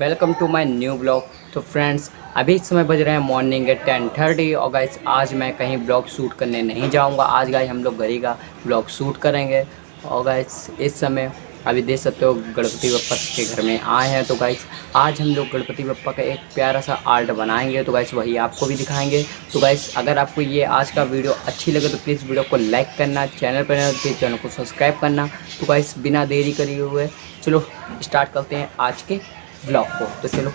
Welcome to my new blog. तो friends, अभी इस समय बज रहे हैं मॉर्निंग के 10:30 और गाइस आज मैं कहीं ब्लॉग शूट करने नहीं जाऊंगा। आज गाइस हम लोग घर ही का ब्लॉग शूट करेंगे। और गाइस इस समय अभी देख सकते हो गणपति बप्पा के घर में आए हैं। तो गाइस आज हम लोग गणपति बप्पा का एक प्यारा सा आर्ट बनाएंगे। तो गाइस वही आपको भी दिखाएंगे। तो गाइस अगर आपको ये आज का वीडियो अच्छी लगे तो प्लीज़ वीडियो को लाइक करना, चैनल पर नए हो तो प्लीज़ चैनल को सब्सक्राइब करना। तो गाइस बिना देरी करे हुए चलो स्टार्ट करते हैं आज के ब्लॉग को। तो चलो।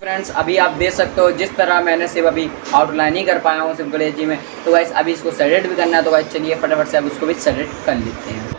फ्रेंड्स अभी आप देख सकते हो जिस तरह मैंने सिर्फ अभी आउटलाइन ही कर पाया हूँ सिर्फ गणेश जी में। तो गाइस अभी इसको सेलेक्ट भी करना है। तो गाइस चलिए फटाफट से अब उसको भी सेलेक्ट कर लेते हैं।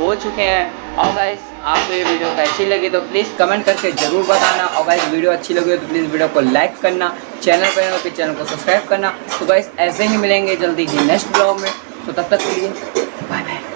हो चुके हैं। और गाइस आपको ये वीडियो कैसी लगी तो प्लीज़ कमेंट करके ज़रूर बताना। और गाइस वीडियो अच्छी लगी हो तो प्लीज़ वीडियो को लाइक करना, चैनल पर हो तो चैनल को सब्सक्राइब करना। तो गाइस ऐसे ही मिलेंगे जल्दी ही नेक्स्ट ब्लॉग में, तो तब तक के लिए बाय बाय।